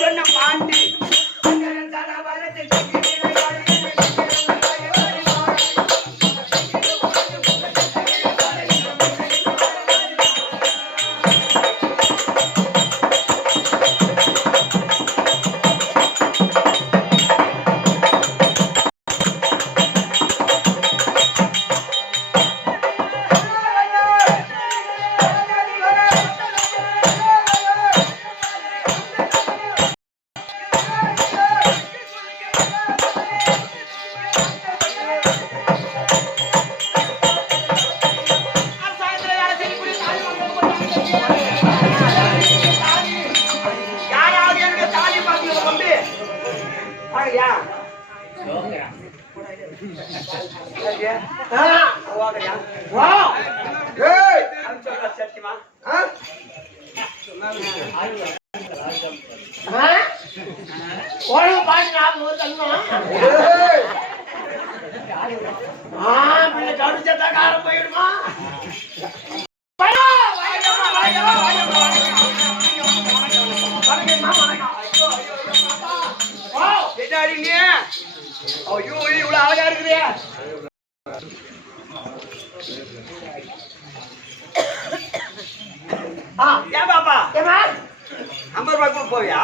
சொன்ன பாட்டு போயிடுமா ஐயோ இவ்வளவு அழகா இருக்கிறியா ஏன் பாப்பா 50 ரூபாய் கூட போவியா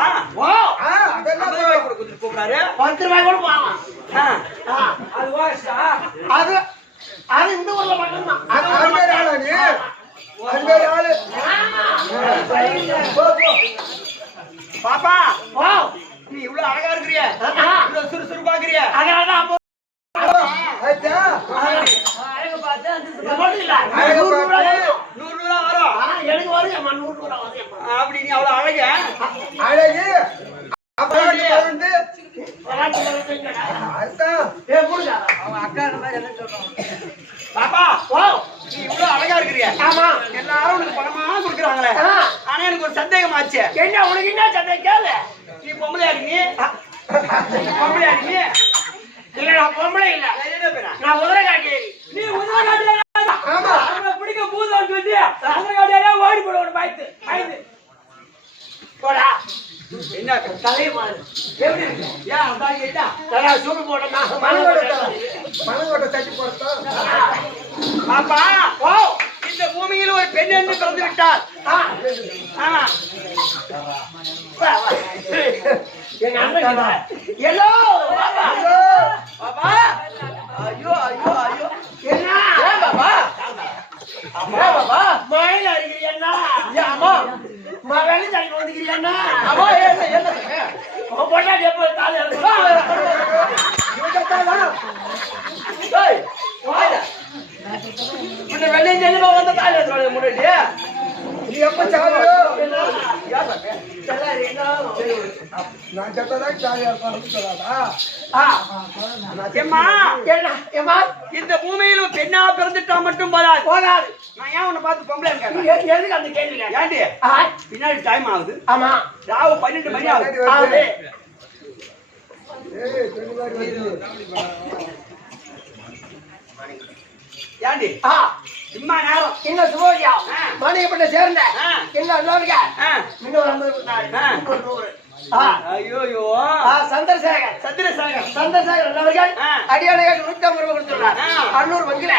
50 ரூபாய் கூட கொடுத்து கூப்பிடாரு 10 ரூபாய் கூட போகலாம் அது வாஸ்டா அது அது இந்த ஊர்ல மட்டும்தான் பாப்பா நீ இவ்வளவு அழகா இருக்கிறிய இவ்வளவு சுறுசுறுப்பாக்குறிய அதனாலதான் அப்படி நீ அவ்வளவு அழகு பாப்பா நீ இவ்வளவு அழகா இருக்கிறிய ஆமா எல்லாரும் உனக்கு பணமா கொடுக்குறாங்களே ஆனா எனக்கு ஒரு சந்தேகம் ஆச்சு என்ன உனக்கு என்ன சந்தேகம் கேளு நீ பொம்பளையா நீ பொம்பளையா நீ இல்ல நான் பொம்பளை இல்ல நான் உதரகாட்டேரி நீ உதரகாட்டேரி ஆமா அவனை பிடிக்க பூதம் சொல்லி உதரகாட்டேரியா ஓடி போடுவோம் பயந்து பயந்து போடா என்ன தலைய மாறு எப்படி இருக்கு ஏன் அதான் கேட்டா தலா சூடு போடமா மனங்கோட்ட தட்டி போறதா பாப்பா ஓ இந்த பூமியில் ஒரு பெண் என்று பிறந்து விட்டார் ஆமா எங்க அண்ணன் எல்லோ பாப்பா ஐயோ ஐயோ ஐயோ என்ன பாப்பா அம்மா பாப்பா மழையில அடிக்கிறீன்னா அம்மா மழையில தண்ணி வந்துக்கிறீன்னா அம்மா என்ன என்ன பொண்ணா எப்ப தாலி இந்த வெள்ளையும் செல்லுமா வந்த தாலி எடுத்து முன்னாடி நீ எப்ப சாவு இந்த பூமியில பெண்ணா பிறந்துட்டா மட்டும் போதாது நான் ஏன் உன்னை பார்த்து பொம்பளை எதுக்கு அந்த கேள்வி ஏண்டி பின்னாடி டைம் ஆகுது ஆமா ராவு 12 மணி ஆகுது ஏண்டி இம்மா நேரம் இன்னும் சுபோதியா மணியப்பட்ட சேர்ந்த இன்னும் இன்னொருக்க இன்னொரு 50 ஐயோ சந்திரசேகர் சந்திரசேகர் சந்திரசேகர் நல்லவர்கள் அடியாளைகள் 150 ரூபாய் கொடுத்துள்ளார் அன்னூர் வங்கில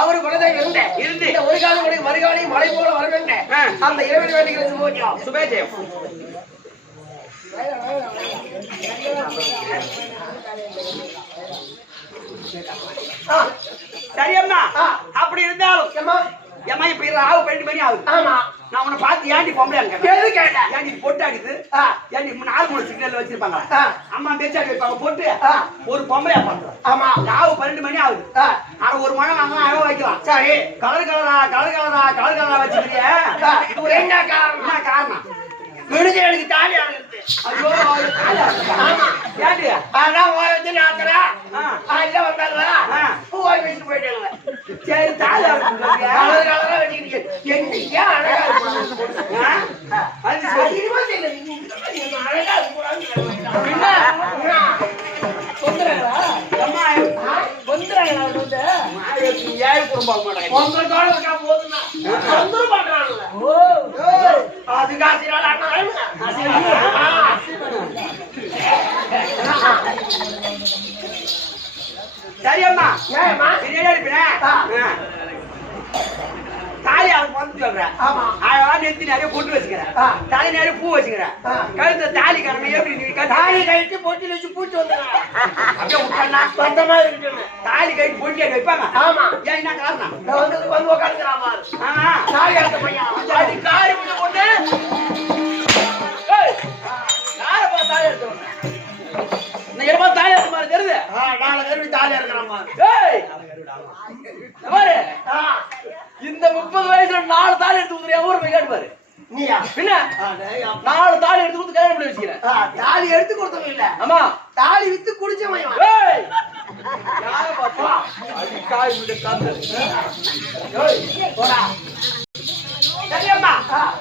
அவரு குலதெய்வம் இருந்து இந்த ஒரு காலம் கூட மறுகாலி மழை போல வர வேண்டும் அந்த இறைவன் வேண்டிய சுபோதியா சுபேஜயம் சரியம்மா அப்படி இருந்தாலும் ஏமா இப்ப ராவு 12 மணி ஆகுது ஆமா நான் உன்னை பார்த்து ஏண்டி பொம்பளை எது கேட்டேன் ஏண்டி பொட்டாக்குது ஏண்டி 4 3 சிக்னல் வச்சிருப்பாங்களா அம்மா பேச்சாடி வைப்பாங்க போட்டு ஒரு பொம்பளையா பண்றோம் ஆமா ராவு 12 மணி ஆகுது ஆனா ஒரு மணி வாங்க அழகா வைக்கலாம் சரி கலர் கலரா வச்சுக்கிறிய என்ன காரணம் விடுதி எனக்கு தாலி ஆகுது ஐயோ ஆமா ஏண்டி அதான் ஓய்வு நாத்துறா இல்ல வந்தாங்களா ஓய்வு வச்சுட்டு போயிட்டாங்க சரி தாலி கலரா வச்சுக்கிட்டு எங்க அழகா அழகா சரி அம்மா தாலி அவன் வந்து சொல்றேன் நெத்தி நிறைய பொட்டு வச்சுக்கிறேன் தலை நிறைய பூ வச்சுக்கிறேன் கழுத்த தாலி கடமை எப்படி தாலி கழிச்சு பொட்டில் வச்சு பூச்சி வந்துடுறேன் அப்படியே விட்டா சொந்தமா இருக்கணும் தாலி கழிச்சு பொட்டி வைப்பாங்க ஆமா ஏன் என்ன காரணம் வந்து உட்காந்துக்கிறான் தாலி அடுத்த பையன் காரி கொண்டு யார பா தாலி எடுத்து இடமா தாலி எடுத்த மாதிரி தெரியுது 4 பேருக்கு தாலி இருக்கிற இந்த 30 வயசுல 4 தாலி எடுத்து கொடுத்துறியா ஊர் போய் கேட்டுப்பாரு நீயா என்ன 4 தாலி எடுத்து கொடுத்து கல்யாணம் பண்ணி வச்சுக்கிறேன் தாலி எடுத்து கொடுத்தவங்க இல்ல ஆமா தாலி வித்து குடிச்சவன் யார பாத்தா காய் விட்டு காத்து போடா சரியம்மா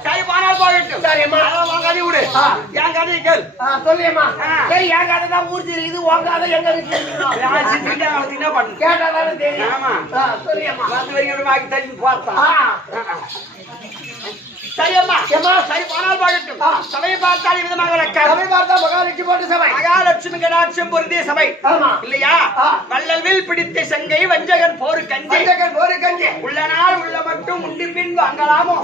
சரி பானா போயிட்டு சரியம்மா உன் கதை விடு என் கதையை கேள் சொல்லியம்மா சரி என் கதை தான் ஊர் தெரியுது உன் கதை எங்க இருக்கு என்ன பண்ணு கேட்டாதானே தெரியும் ஆமா சொல்லியம்மா வந்து வரைக்கும் வாங்கி தள்ளி பார்த்தா சரியம்மா சரி பானால் பாடட்டும் சபை பார்த்தால் விதமாக சபை பார்த்தா மகாலட்சுமி போட்டு சபை மகாலட்சுமி கடாட்சியம் பொருந்திய சபை இல்லையா வள்ளல்வில் பிடித்த சங்கை வஞ்சகன் போரு கஞ்சி உள்ள நாள் உள்ள மட்டும் உண்டு பின் வாங்கலாமோ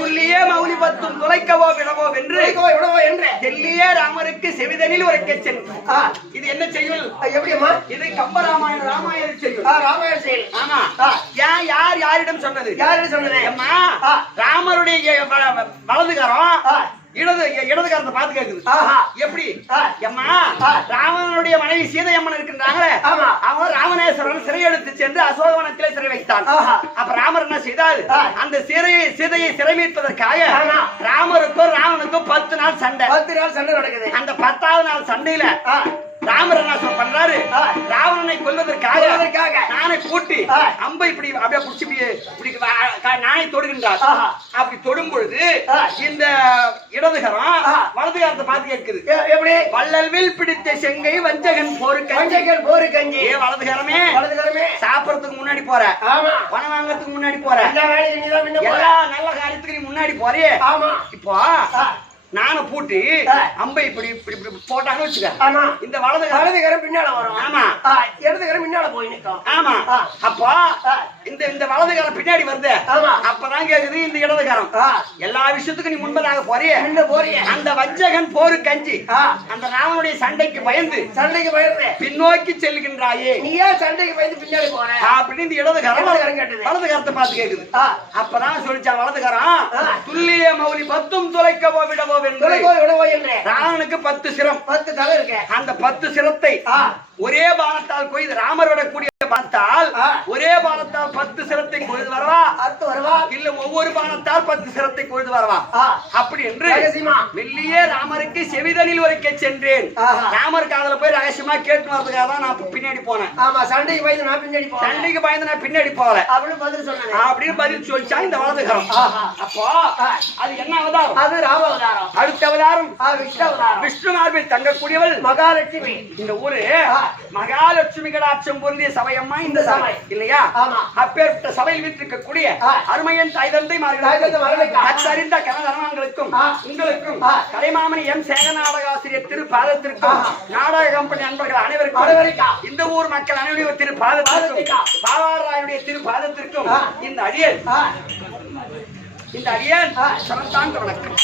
துல்லியே மௌலி பத்தும் துளைக்கவோ விடவோ என்று டெல்லியே ராமருக்கு செவிதனில் உரைக்க சென்று இது என்ன செய்யுள் எப்படிமா இது கம்பராமாயண ராமாயண செய்யுள் ஆமா யார் யாரிடம் சொன்னது அம்மா ராமருடைய வலதுகாரம் இடதுகாரத்தை பார்த்து கேக்குது எப்படி அம்மா ராவணனுடைய மனைவி சீதையம்மன் இருக்கின்றாங்களே அவன் ராமநேஸ்வரன் சிறை எடுத்து சென்று அசோகவனத்திலே சிறை வைத்தான் அப்ப ராமர் என்ன செய்தார் அந்த சீதையை சிறை மீட்பதற்காக ராமருக்கும் ராவனுக்கும் 10 நாள் சண்டை நடக்குது அந்த 10வது நாள் சண்டையில ராமர் என்ன பண்றாரு ராவணனை கொல்வதற்காக நானை கூட்டி அம்பை இப்படி அப்படியே புடிச்சு நானை தொடுகின்றார் அப்படி தொடும் பொழுது இந்த இடதுகரம் வலதுகரத்தை பார்த்து கேட்குது எப்படி வள்ளல்வில் பிடித்த செங்கை வஞ்சகன் போரு கஞ்சி வலதுகரமே சாப்பிடறதுக்கு முன்னாடி போற பணம் வாங்கறதுக்கு முன்னாடி போற எல்லா நல்ல காரியத்துக்கு நீ முன்னாடி போறியே இப்போ நான பூட்டி அம்பை இப்படி போட்டாங்க வச்சுக்க இந்த வலதுகரம் பின்னால வரும் ஆமா இடதுகரம் பின்னால போய் நிற்கும் ஆமா அப்போ இந்த வலதுகரம் பின்னாடி வருது அப்பதான் கேக்குது இந்த இடதுகரம் எல்லா விஷயத்துக்கும் நீ முன்பதாக போறியே அந்த வஞ்சகன் போரு கஞ்சி அந்த ராவனுடைய சண்டைக்கு பயந்து பின்னோக்கி செல்கின்றாயே நீ ஏன் சண்டைக்கு பயந்து பின்னாடி போற அப்படின்னு இந்த இடதுகரம் கேட்டது வலதுகரத்தை பார்த்து கேக்குது அப்பதான் சொல்லிச்சா வலதுகரம் துல்லிய மௌலி பத்தும் துளைக்கவோ விடவோ ராவனுக்கு 10 சிரம் 10 தலை இருக்கு அந்த 10 சிரத்தை ஒரே பானத்தால் கொய்து ராமர் விடக்கூடிய பானத்தால் ஒரே பானத்தால் 10 சிரத்தை கொய்து வரவா இல்ல ஒவ்வொரு பானத்தால் 10 சிரத்தை கொய்து வரவா அப்படி என்று மெல்லியே ராமருக்கு செவிதனில் உரைக்க சென்றேன் ராமர் காதல போய் ரகசியமா கேட்டு வரதுக்காக தான் நான் பின்னாடி போனேன் சண்டைக்கு பயந்து நான் பின்னாடி போகல அப்படின்னு பதில் சொல்லிச்சா இந்த வலதுகரம் அப்போ அது என்ன அவதாரம் அது ராம அவதாரம் அடுத்த அவதாரம் விஷ்ணு மார்பில் தங்கக்கூடியவள் மகாலட்சுமி இந்த ஊரு மகாலட்சுமி கடாட்சம் பொருந்திய சபையம்மா இந்த சபை இல்லையா அப்பேற்பட்ட சபையில் வீட்டிருக்கக்கூடிய அருமையன் தாய் தந்தை அறிந்த கனதரமான்களுக்கும் உங்களுக்கும் கலைமாமணி எம் சேக நாடகாசிரியர் திரு பாதத்திற்கும் நாடக கம்பெனி நண்பர்கள் அனைவருக்கும் இந்த ஊர் மக்கள் அனைவரும் திரு பாதத்திற்கும் பாவாராயுடைய திரு பாதத்திற்கும் இந்த அடியேன் சமத்தாந்த வணக்கம்.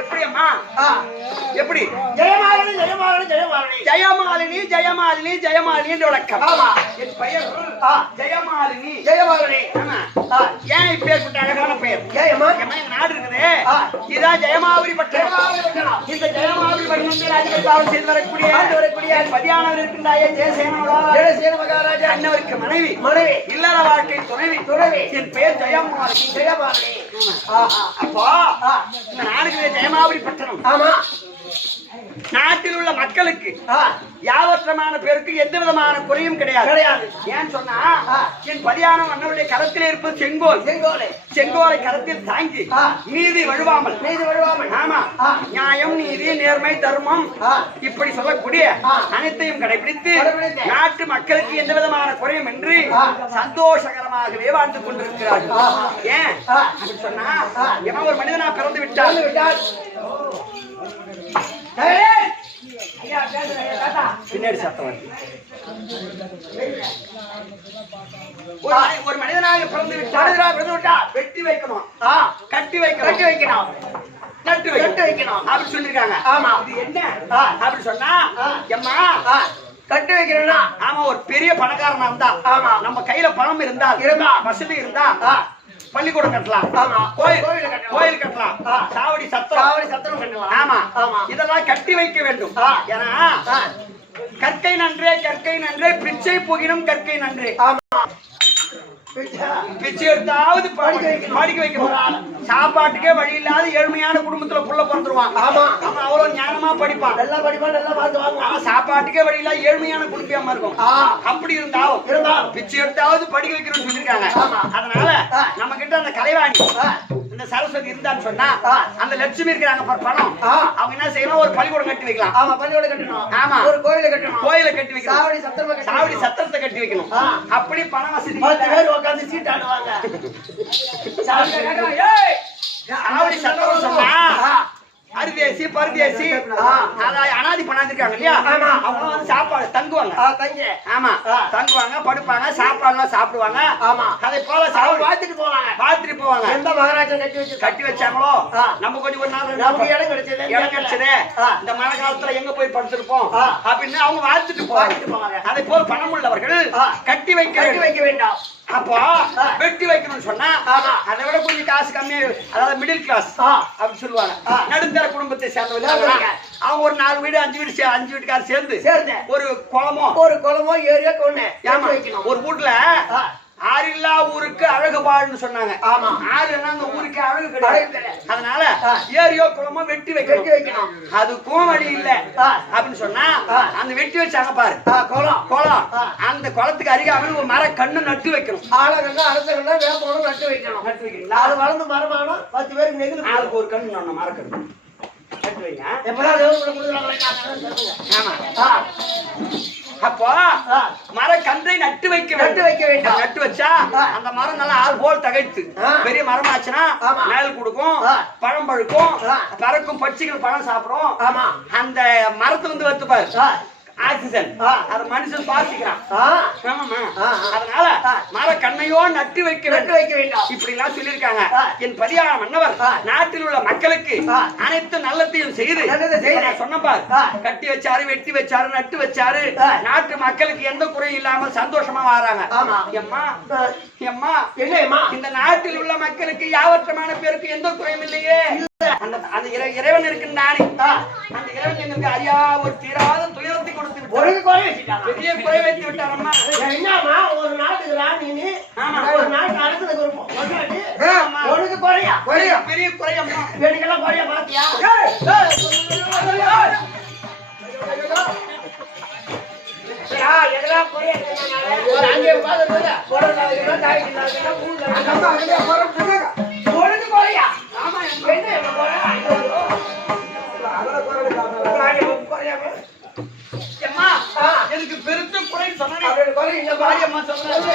எப்படி அம்மா எப்படி ஜெயமாலினி ஜெயமாலினி ஜெயமாலினி ஜெயமாலினி ஜெயமாலினி ஜெயமாலினி என்று வழக்கம். ஆமா. என் பெயர் ஜெயமாலினி. ஜெயமாலினி. ஏன் இப்பேற்பட்ட அழகான பெயர்? ஏமா எங்க நாடு இருக்குது இதான் ஜெயமாபுரி பட்டணம். இந்த ஜெயமாபுரி பட்டணத்தில் அதிகாரம் செய்து வரக்கூடிய பதியானவர் இருக்கின்றாயே ஜெயசேன மகாராஜா அண்ணவருக்கு மனைவி இல்லற வாழ்க்கை துணைவி. என் பெயர் ஜெயமாலினி. ஜெயமாலினி. அப்போ இந்த நாடுகளில் ஜெயமாபுரி பட்டணம். ஆமா. நாட்டில் உள்ள மக்களுக்கு யாவற்றமான பேருக்கு எந்த விதமான குறையும் கிடையாது. ஏன் சொன்னா என் பதியானம் அண்ணனுடைய கரத்திலே இருப்பது செங்கோலை கரத்தில் தாங்கி நீதி வழுவாமல். ஆமா, நியாயம் நீதி நேர்மை தர்மம் இப்படி சொல்லக்கூடிய அனைத்தையும் கடைபிடித்து நாட்டு மக்களுக்கு எந்த விதமான குறையும் என்று சந்தோஷகரமாகவே வாழ்ந்து கொண்டிருக்கிறார்கள். ஏன் அப்படி சொன்னா எவன் ஒரு மனிதனா பிறந்து விட்டால் பின்னாடி சத்தம் ஒரு மனிதனாக பிறந்து விட்டால் வெட்டி வைக்கணும், கட்டி வைக்கணும், நட்டு வைக்கணும் அப்படி சொல்லிருக்காங்க. ஆமா. இது என்ன அப்படி சொன்னா எம்மா கட்டு வைக்கிறேன்னா ஆமா ஒரு பெரிய பணக்காரனா இருந்தா, ஆமா நம்ம கையில பணம் இருந்தால் வசதி இருந்தா பள்ளிக்கூடம் கட்டலாம். ஆமா. கோயில் கட்டலாம். சாவடி சத்திரம் கட்டலாம். ஆமா. இதெல்லாம் கட்டி வைக்க வேண்டும். ஏன்னா கற்கை நன்றே பிச்சை போகினும் கற்கை நன்றே. பிச்சை எடுத்தாவது படிக்க வைக்கணும். சாப்பாட்டுக்கே வழி இல்லாத ஏழ்மையான குடும்பத்துல புள்ள பிறந்துருவான். ஆமா. அவன் அவ்வளவு ஞானமா படிப்பான், நல்லா மாத்துவாங்க. ஆனா சாப்பாட்டுக்கே வழி இல்லாத ஏழ்மையான குடும்பமா இருக்கும். அப்படி இருந்தாலும் பிச்சை எடுத்தாவது படிக்க வைக்கணும்னு சொல்லிருக்காங்க. அதனால நம்ம கிட்ட அந்த கலைவாணி இந்த சரஸ்வதி இருந்தான்னு சொன்னா அந்த லட்சுமி இருக்கிறாங்க பணம், அவங்க என்ன செய்யணும், ஒரு பள்ளிக்கூடம் கட்டி வைக்கலாம். ஆமா, பள்ளிக்கூடம் கட்டணும். ஆமா, ஒரு கோயிலை கட்டி வைக்கணும். சாவடி சத்திரத்தை கட்டி வைக்கணும். அப்படி பண வசதி உட்கார்ந்து சீட் ஆடுவாங்க. சாவடி சத்திரம் சொன்னா அரிதேசி பரிதேசி அனாதி பண்ணாதிருக்காங்க இல்லையா, அவங்க வந்து சாப்பாடு தங்குவாங்க. ஆமா, தங்குவாங்க, படுப்பாங்க, சாப்பாடுலாம் சாப்பிடுவாங்க. ஆமா, அதே போல பார்த்துட்டு போவாங்க. எந்த மகாராஜா கட்டி வச்சாங்களோ நம்ம கொஞ்சம் ஒரு நாள் நமக்கு இடம் கிடைச்சது இந்த மழை காலத்துல எங்க போய் படுத்திருப்போம் அப்படின்னு அவங்க வாழ்த்துட்டு போவாங்க. அதே போல பணம் உள்ளவர்கள் கட்டி வைக்க வேண்டாம். அப்போ வெட்டி வைக்கணும்னு சொன்னா அதை விட கொஞ்சம் காசு கம்மியா, அதாவது மிடில் கிளாஸ் அப்படி சொல்லுவாங்க. நடுத்தர குடும்பத்தை சேர்ந்தவங்க அவங்க ஒரு 4 வீடு 5 வீட்டுக்காரர் சேர்ந்து ஒரு குளமோ ஏரியா கொண்டு ஒரு வீட்டுல ஆறில்லா ஊருக்கு அழகு பாடுன்னு சொன்னாங்க. ஆமா, ஆறுனா அந்த ஊருக்கு அழகு கிடையாது. அதனால ஏரியோ குளமோ வெட்டி வைக்கணும். அதுக்கும் வழி இல்ல அப்படின்னு சொன்னா அந்த வெட்டி வச்சாங்க பாரு குளம், அந்த குளத்துக்கு அருகாமல் ஒரு மர கண்ணு நட்டு வைக்கணும். ஆளுங்க அரசங்கன்னா வேப்பம் நட்டு வைக்கணும். அது வளர்ந்து மரமானா 10 பேருக்கு நெகிழ் ஆளுக்கு ஒரு கண்ணு மரக்கண்ணு நட்டு வைங்க. ஆமா, அப்போ மர கன்றை நட்டு வைக்க வேண்டும். நட்டு வச்சா அந்த மரம் நல்லா ஆள் போல் தகைத்து பெரிய மரம் ஆச்சுன்னா மேல் கொடுக்கும், பழம் பழுக்கும், பறக்கும், பட்சிகள் பழம் சாப்பிடும். அந்த மரத்துல இருந்து வத்துப்பாரு ஆக்சிஜன், அத மனுஷன் பாசிக்கிறான். அதனால மர கண்ணையோ நட்டு வைக்க வேண்டாம் இப்படி எல்லாம் சொல்லியிருக்காங்க. என் பதியான மன்னவர் நாட்டில் உள்ள மக்களுக்கு அனைத்து நல்லத்தையும் செய்து சொன்னபார் கட்டி வச்சாரு, வெட்டி வச்சாரு, நட்டு வச்சாரு. நாட்டு மக்களுக்கு எந்த குறையும் இல்லாம சந்தோஷமா வாராங்க. எம்மா என்னம்மா இந்த நாட்டில் உள்ள மக்களுக்கு யாவற்றமான பேருக்கு எந்த குறையும் இல்லையே. அந்த இறைவன் இருக்கின்றானே, அந்த இறைவன் எங்களுக்கு அறியா ஒரு தீராத துயரத்தை கொடுத்து பெரிய குறை வைத்து விட்டாரம்மா. என்னம்மா ஒரு நாட்டுக்கு ராணி, ஒரு நாட்டு அரசுக்கு உனக்கு குறையா பெரிய குறையம்மா. எனக்கெல்லாம் குறையா பாத்தியா? எதெல்லாம் குறைய அங்கே உனக்கு குறையா? ஆமா, எனக்கு பெருத்த குறை சொன்ன சொன்னாங்க.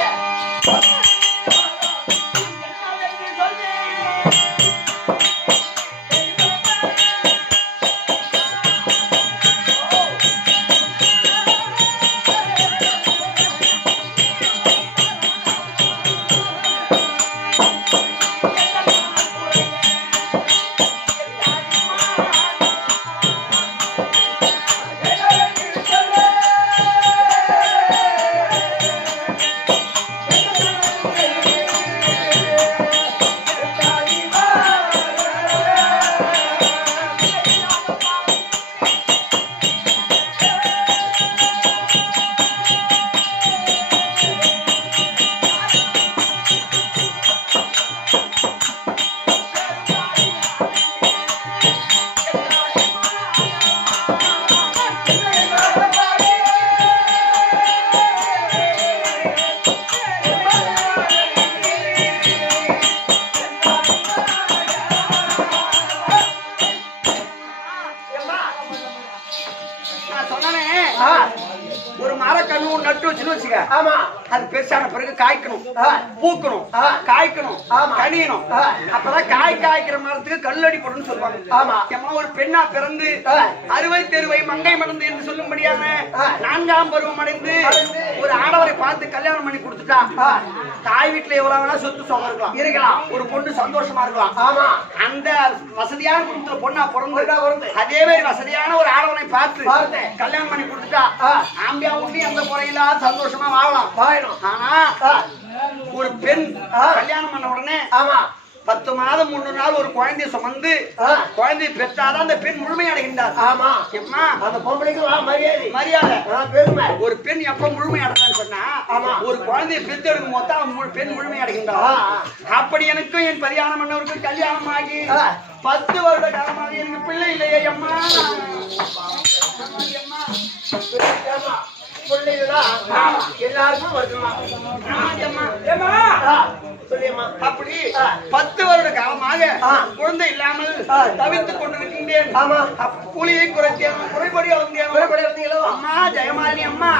நான் சொன்னேன் ஒரு மரக்கண்ணு நட்டு வச்சுன்னு வச்சுக்க. ஆமா. அது பெருசான பிறகு காய்க்கணும், பூக்கணும், காய்க்கணும், கனியணும். அப்பதான் காய்க்கிற மரத்துக்கு கல்லடி போடணும்னு சொல்லுவாங்க. ஆமா. ஏமா ஒரு பெண்ணா பிறந்து அறுவை தெருவை மங்கை மடந்து என்று சொல்லும்படியான 4ஆம் பருவம் அடைந்து ஒரு ஆடவரை பார்த்து கல்யாணம் பண்ணி கொடுத்துட்டா தாய் வீட்டுல எவ்வளவு வேணா சொத்து சுகம் இருக்கலாம், ஒரு பொண்ணு சந்தோஷமா இருக்கலாம். ஆமா. அந்த வசதியான குடும்பத்துல பொண்ணா பிறந்து அதே மாதிரி வசதியான ஒரு ஆடவனை பார்த்து கல்யாணம் பண்ணி கொடுத்துட்டா ஆம்பியா ஊட்டி அந்த குறையில சந்தோஷமா வாழலாம். ஆனா ஒரு பெண் கல்யாணம் பண்ண உடனே 10 மாதம் 3 நாள் ஒரு குழந்தைய சுமந்து குழந்தைய பெற்றாதான் அந்த பெண் முழுமை அடைகின்றார். ஆமா. அந்த பொம்பளைக்கு மரியாதை பெருமை. ஒரு பெண் எப்ப முழுமை அடைந்தான்னு சொன்னா ஒரு குழந்தைய பெற்று எடுக்கும் போது தான் பெண் முழுமை அடைகின்றார். அப்படி எனக்கும் என் பரியாணம் பண்ணவருக்கும் கல்யாணம் ஆகி 10 வருட காலமாக எனக்கு பிள்ளை இல்லையே அம்மா. எல்லாருக்கும் வருதுமா. அப்படி 10 வருட காலமாக குழந்தை இல்லாமல் தவித்துக் கொண்டிருக்கின்றேன். கூலியை குறைத்தேன், குறைபடி வந்தேன். அம்மா ஜெயமாலினி அம்மா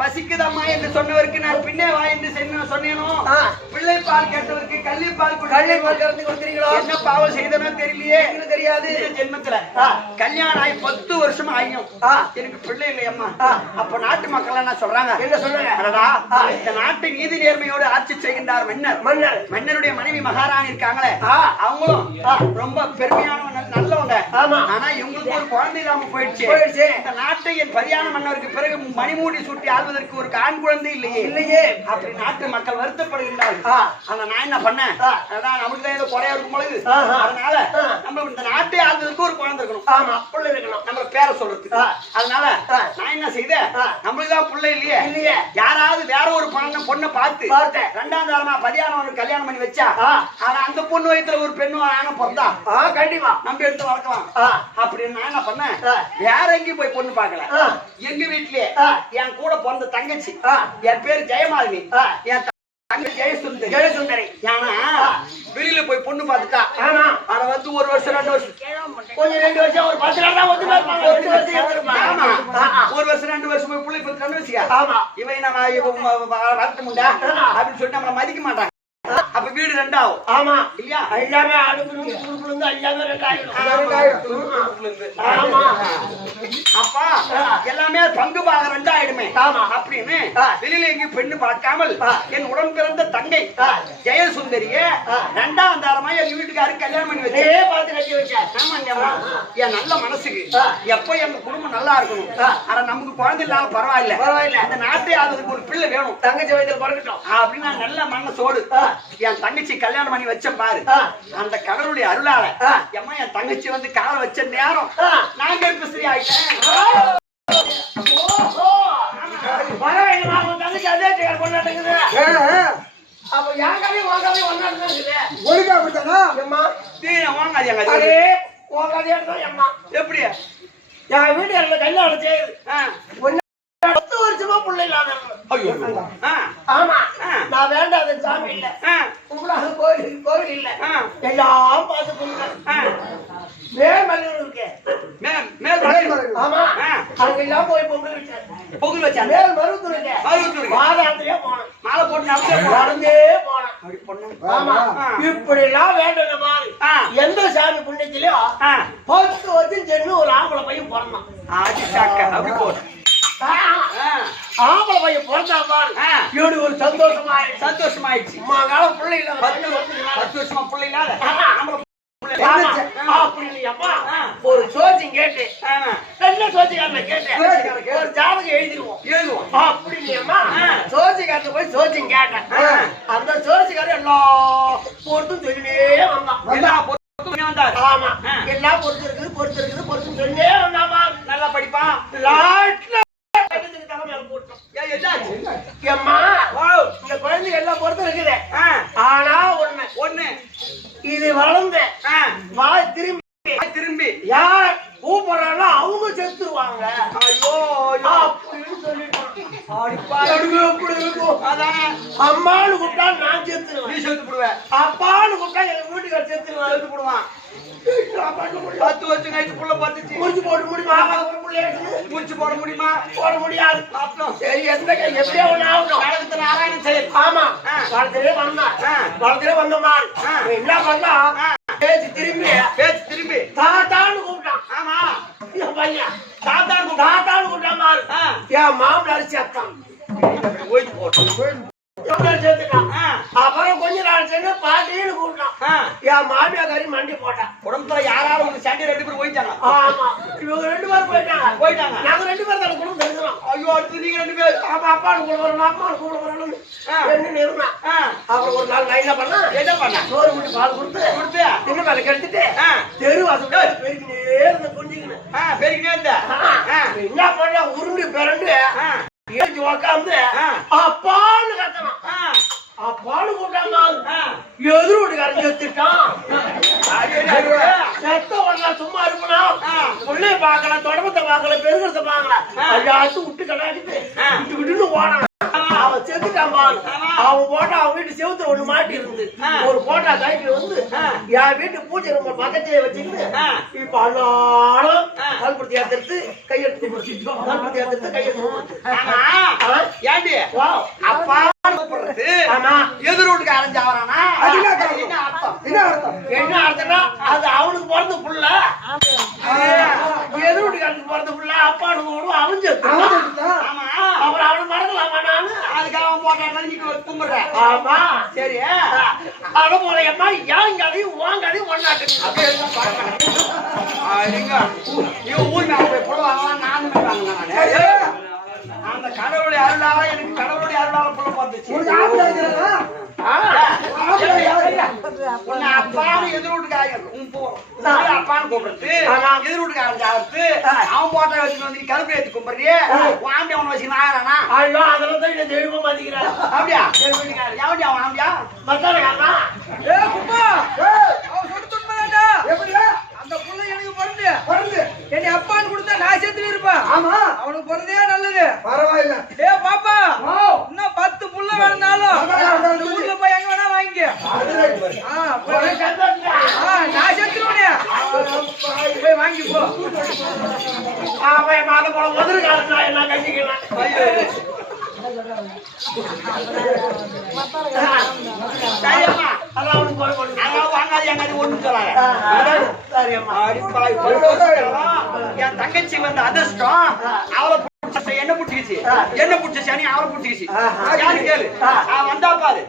பசிக்குது அம்மா என்று சொன்னவருக்கு நான் பின்னே வா என்று சொன்னேனோ, பிள்ளை பால் கேட்டவருக்கு கள்ளி பால் கறந்து கொடுக்கிறீங்களோ, என்ன பாவம் செய்தனோ தெரியலையே, தெரியாது. ஜென்மத்துல கல்யாணம் ஆகி 10 வருஷம் ஆகியும் எனக்கு பிள்ளை இல்லையம்மா. அப்ப நாட்டு மக்கள் என்ன சொல்றாங்க, என்ன சொன்னாங்க, இந்த நாட்டை நீதி நேர்மையோடு ஆட்சி செய்கின்றார் மன்னருடைய மனைவி மகாராணி இருக்காங்களே, அவங்களும் ரொம்ப பெருமையானவங்க, நல்லவங்க. ஆனா இவங்களுக்கு ஒரு குழந்தை இல்லாம போயிடுச்சு. இந்த நாட்டை என் பரியான மன்னருக்கு பிறகு மணிமூடி சூட்டி ஆள்வதற்கு ஒரு ஆண் குழந்தை இல்லையே அப்படி நாட்டு மக்கள் வருத்தப்படுகின்றார்கள். ஆனா நான் என்ன பண்ணேன், நமக்கு தான் ஏதோ குறையா இருக்கும் பொழுது அதனால நம்ம இந்த நாட்டை ஆள்வதற்கு ஒரு குழந்தை இருக்கணும், நம்ம பேரை சொல்றதுக்கு. அதனால நான் என்ன செய்தேன், நம்மளுக்கு தான் பிள்ளை இல்லையே, யாராவது வேற ஒரு பொண்ணை பார்த்து 2ஆம் தரமா பரியானவனுக்கு கல்யாணம் பண்ணி வச்சா ஆனா அந்த பொண்ணு வயசுல ஒரு பெண்ணும் ஆனா பிறந்தா கண்டிப்பா நம்ம எடுத்து வளர்க்கலாம் அப்படின்னு நான் என்ன பண்ணேன், வேற எங்கேயும் போய் பொண்ணு பார்க்கல. எங்க வீட்லயே என் கூட பிறந்த தங்கச்சி, என் பேரு ஜெயமாலினி, என் தங்கச்சி ஜெயசுந்தரி. ஏன்னா வெளியில போய் பொண்ணு பார்த்துட்டா அத வந்து 1 வருஷம் 2 வருஷம் கொஞ்சம் 2 வருஷம் ஒரு 10 நாள் தான் வந்து 1 வருஷம் 2 வருஷம் போய் பிள்ளை பெற்று வச்சுக்க. இவன் நம்ம வளர்த்த முண்டா அப்படின்னு சொல்லிட்டு நம்மள மதிக்க மாட்டாங்க. அப்ப வீடு 2 ஆகும். ஆமா இல்லையா, எல்லாமே அப்பா எல்லாமே பங்கு பாக 2 ஆயிடுமே அப்படின்னு வெளியில எங்கேயும் பெண்ணு பார்க்காமல் என் உடன் பிறந்த தங்கை ஜெயசுந்தரிய 2ஆம் தாரமா எங்க வீட்டுக்காருக்கு கல்யாணம் பண்ணி வச்சு பார்த்து கட்டி வச்சேன். என் நல்ல மனசுக்கு எப்ப எங்க குடும்பம் நல்லா இருக்கணும், ஆனா நமக்கு குழந்தை இல்லாம பரவாயில்ல, அந்த நாட்டை ஆளுக்கு ஒரு பிள்ளை வேணும், தங்கச்சி வயதுல பிறக்கட்டும் அப்படின்னு நான் நல்ல மனசோடு என் தங்கச்சி கல்யாணம் பண்ணி வச்ச பாரு. அந்த கடவுளுடைய அருளால எம்மா என் தங்கச்சி வந்து கால வச்ச நேரம் நான் கர்ப்பஸ்ரீ ஆயிட்டேன். எப்படி என் வீடு கல்யாணம் செய்யுது 10 வருஷமா பிள்ளை இல்லாத. ஆமா நான் வேண்டாத சாமி இல்ல, உங்களால கோவில் இல்ல, எல்லாம் பார்த்து பொண்ணு மேல்மலையூர் இருக்கு, ஆமா அங்கெல்லாம் போய் பொங்கல் வச்சேன். மேல் மருவத்தூர் இருக்கு, மாதாந்திரியா போனேன், மாலை போட்டு நடந்தே போனேன். ஆமா இப்படி எல்லாம் வேண்டும் மாதிரி எந்த சாமி புண்ணியத்திலயும் 10 வருஷம் சென்று ஒரு ஆம்பளை பையன் பிறந்தான். அப்படி போனேன் ஆம்பளை பையன் பிறந்தா பாரு, இப்படி ஒரு சந்தோஷமாயிடுச்சு. அம்மா காலம் பிள்ளை இல்ல, 10 வருஷமா பிள்ளை இல்லாத ஒரு சோசியம் கேட்டு என்ன சோசியக்காரனை கேட்டேன், ஒரு ஜாதகம் எழுதுவோம் அப்படி இல்லையம்மா. சோசியக்காரன் போய் சோசியம் கேட்டேன், அந்த சோசியக்காரன் எல்லா பொருத்தும் சொல்லிட்டே வந்தான். ஆமா எல்லா பொறுத்து இருக்குது சொல்லிட்டே வந்தாமா. நல்லா படிப்பான், இந்த குழந்தைங்க எல்லாம் பொறுத்து இருக்குது. ஆனா ஒண்ணு இது வளர்ந்து திரும்பி யார் கூப்பிடுறாங்களோ அவங்க செத்துருவாங்க. ஐயோ அப்படின்னு சொல்லிட்டு அம்மானு கூப்பிட்டா நான் செத்துருவேன், அப்பான்னு கூப்பிட்டா எங்க வீட்டுக்கார செத்து எடுத்து போடுவான் 10 வருஷம் கழிச்சு புள்ள பார்த்துச்சு முடிச்சு போட்டு முடியுமா முடிச்சு போட முடியுமா போட முடியாது அப்புறம் சரி எப்படியா ஒண்ணு ஆகணும் காலத்து நாராயணன் செயல் ஆமா வளர்த்துலேயே வந்தோமா என்ன பண்ணா பேச்சு திரும்பி தாத்தான்னு கூப்பிட்டான் ஆமா என் பையன் தாத்தான்னு தாத்தான்னு கூப்பிட்டான் மாறு என் மாமனார் சேர்த்தான் ஓய்வு போட்டோம் சேர்த்துட்டான் அப்புறம் கொஞ்ச நாள் சேர்ந்து பாட்டின்னு கூப்பிட்டான் என் மாமியாக்காரி மண்டி போட்டான் குடும்பத்துல யாராலும் ஒரு சண்டை 2 பேரும் போயிட்டாங்க ஆமா இவங்க 2 பேரும் போயிட்டாங்க நாங்க 2 பேரும் தான் குடும்பம் தெரிஞ்சுக்கிறோம் ஐயோ அடுத்து நீங்க 2 பேர் ஆமா அப்பான்னு கூட வரணும் அம்மான்னு கூட வரணும் என்ன இருந்தான் அப்புறம் ஒரு நாள் நான் என்ன பண்ண சோறு விட்டு பால் கொடுத்து தின்னு மேல கெடுத்துட்டு தெரு வாசல் பெருக்கினே இருந்த கொஞ்சிக்கின்னு பெருக்கினே இருந்த என்ன பண்ண உருண்டு பிறண்டு ஏற்றி உக்காந்து அப்பான்னு கத்தணும் அப்பான்னு கூட்டாங்க எதிர் வீட்டுக்காரன் செத்துட்டான் செத்த உடனே சும்மா இருக்கணும் பிள்ளைய பாக்கலாம் தொடப்பத்தை பாக்கல பெருகிறத பாக்கல எல்லாத்தையும் விட்டு கடாச்சிட்டு விட்டு விட்டுன்னு ஓடணும் அவன் செத்துட்டான் பாரு அவன் போட்டா அவன் வீட்டு செவுத்துல ஒண்ணு மாட்டி இருந்து ஒரு போட்டா கைக்கு வந்து என் வீட்டு பூஜை ரொம்ப பக்கத்தையே வச்சுக்கிட்டு இப்ப அல்லாடும் கல்புத்தி ஏத்துறது கையெடுத்து கல்புத்தி ஏத்துறது ஏண்டி அப்பா எதிர் வீட்டுக்கு அரைஞ்சாவறானா என்ன அர்த்தம்னா அது அவனுக்கு பிறந்த புள்ள எதிர் வீட்டுக்கு பிறந்த புள்ள அப்பானுக்கு ஓடும் அவன் அப்புறம் அவனுக்கு மறக்கலாமா நானு அதுக்காக அவன் போட்டா நீங்க கும்பிடுறேன் ஆமா சரி அட போலையம்மா ஏன் கதையும் உன் கதையும் ஒன்னாட்டு ஊர் மேல போய் புள்ள வாங்கலாம் நானும் வாங்கினேன் அந்த கடவுளுடைய அருளால எனக்கு கடவுளுடைய அருளால புள்ள பார்த்துச்சு உன்னை அப்பான்னு எதிர் வீட்டுக்காரங்க அப்பான்னு கூப்பிடுறது எதிர் வீட்டுக்காரங்க அவன் போட்டா வச்சுட்டு வந்து கருப்பு ஏற்றி கும்பிடுறியே வாண்டி அவனை வச்சு நாயறானா அதெல்லாம் தான் இந்த தெய்வமா மதிக்கிறேன் அப்படியா எவன்டி அவன் ஆம்பியா மத்தானே எப்படியா அந்த புள்ள எனக்கு பிறந்து என்னை அப்பான்னு கொடுத்தா நான் சேர்த்து இருப்பேன் ஆமா அவனுக்கு பிறந்தே நல்லது பரவாயில்ல பாப்பா இன்னும் 10 புள்ள வேணும்னாலும் ஊர்ல போய் எங்க வேணா வாங்கிக்க நான் சேர்த்துருவனே போய் வாங்கி போ மாத போல முதல் காலத்துல என்ன கட்டிக்கலாம் என் தங்கச்சி வந்து அதிர்ஷ்டம் அவளை என்ன புடிச்சிக்கிச்சு என்ன புடிச்ச சனி அவளை புடிச்சிக்கிச்சு யாரு கேளு அவன் வந்தா பாரு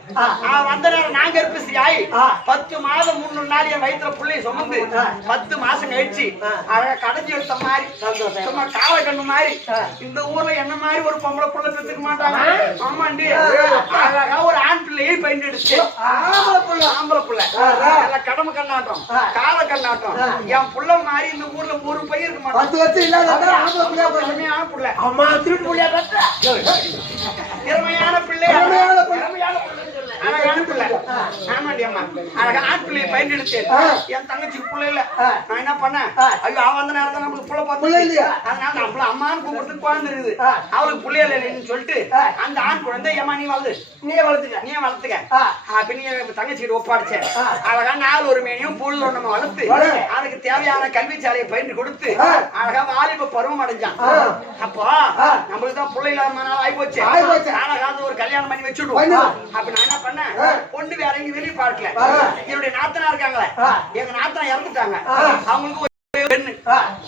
அவன் வந்த நேரம் நாங்க இருப்பி ஆயி 10 மாதம் 3 நாள் என் வயிற்றுல புள்ளைய சுமந்து 10 மாசம் கழிச்சு அழகா கடைஞ்சி எடுத்த மாதிரி சும்மா காலை கண்ணு மாதிரி இந்த ஊர்ல என்ன மாதிரி ஒரு பொம்பளை புள்ள பெற்றுக்க மாட்டாங்க ஆமாண்டி அழகா ஒரு ஆண் பிள்ளையை பயன் எடுத்து ஆம்பளை புள்ள கடமை கண்ணாட்டம் காலை கண்ணாட்டம் என் புள்ள மாதிரி இந்த ஊர்ல ஒரு பையன் இருக்க மாட்டான் 10 வருஷம் இல்லாத புள்ள அம்மா திருட்டு புள்ளையா கட்ட திறமையான பிள்ளை அழகான பிள்ளை ஆமாண்டி அம்மா அழகா ஆண் பிள்ளையை பயன்படுத்தி என் தங்கச்சிக்கு புள்ள இல்ல நான் என்ன பண்ணேன் ஐயோ அவ வந்த நேரம் தான் நம்மளுக்கு புள்ள பார்த்து இல்லையா அதனால நம்மள அம்மான்னு கூப்பிட்டு குழந்தை இருக்குது அவளுக்கு புள்ளைய இல்லைன்னு சொல்லிட்டு அந்த ஆண் குழந்தை ஏமா நீ வளர்த்துக்க அப்ப நீ தங்கச்சிக்கிட்ட ஒப்பாடிச்சேன் அழகா 4 ஒரு மேனியும் புல் நம்ம வளர்த்து அதுக்கு தேவையான கல்வி சாலையை பயின்று கொடுத்து அழகா வாலிப பருவம் அடைஞ்சான் அப்போ நம்மளுக்கு தான் பிள்ளை இல்லாம நாள் ஆயிப்போச்சு அழகா ஒரு கல்யாணம் பண்ணி வச்சுடுவோம் அப்ப நான் என்ன பண்ணேன் பொண்ணு வேற எங்க வெளியே பார்க்கல என்னுடைய நாத்தனா இருக்காங்களே எங்க நாத்தனா இறந்துட்டாங்க அவங்களுக்கு பெண்ணு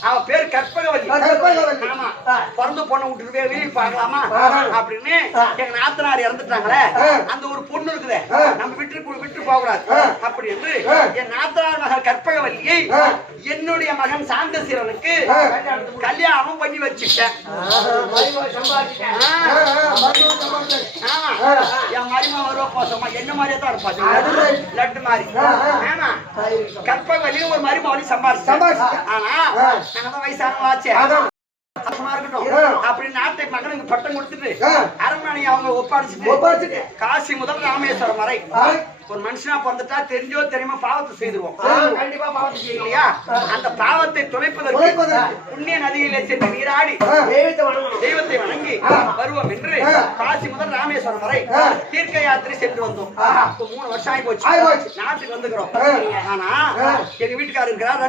அவ பேர் கற்பகவல்லி ஆமா பிறந்து பொண்ணை விட்டுட்டு வெளியே பார்க்கலாமா அப்படின்னு எங்க நாத்தனார் இறந்துட்டாங்களே அந்த ஒரு பொண்ணு இருக்குது நம்ம விட்டு போக கூடாது அப்படி என்று என் நாத்தனார் மகள் கற்பகவல்லியை என்னுடைய மகன் சாந்தசீரனுக்கு கல்யாணம் பண்ணி வச்சுட்டேன் என் மருமா வருவா போசமா என்ன மாதிரியே தான் இருப்பா லட்டு மாதிரி ஆமா கற்பகவல்லி ஒரு மருமவழி சம்பாதிச்சு ஆனா நாங்க வயசானவாச்சு இருக்கட்டும் அப்படி நாட்டை மகனுக்கு பட்டம் கொடுத்துட்டு அரண்மனையை அவங்க ஒப்படைச்சிட்டு காசி முதல் ராமேஸ்வரம் வரை ஒரு மனுஷனா பிறந்துட்டா தெரிஞ்சோ தெரியுமா பாவத்தை செய்திருவோம். கண்டிப்பா பாவத்தை இல்லையா? அந்த பாவத்தை துளைப்பதற்கு புண்ணிய நதியிலே சென்று நீராடி தெய்வத்தை வணங்கி வருவோம் என்று காசி முதல் ராமேஸ்வரம் வரை தீர்க்க யாத்திரை சென்று வந்தோம். 3 வருஷம் ஆகி போச்சு. நாட்டுக்கு வந்துக்கிறோம். ஆனா எங்க வீட்டுக்காரர் இருக்கிறார்.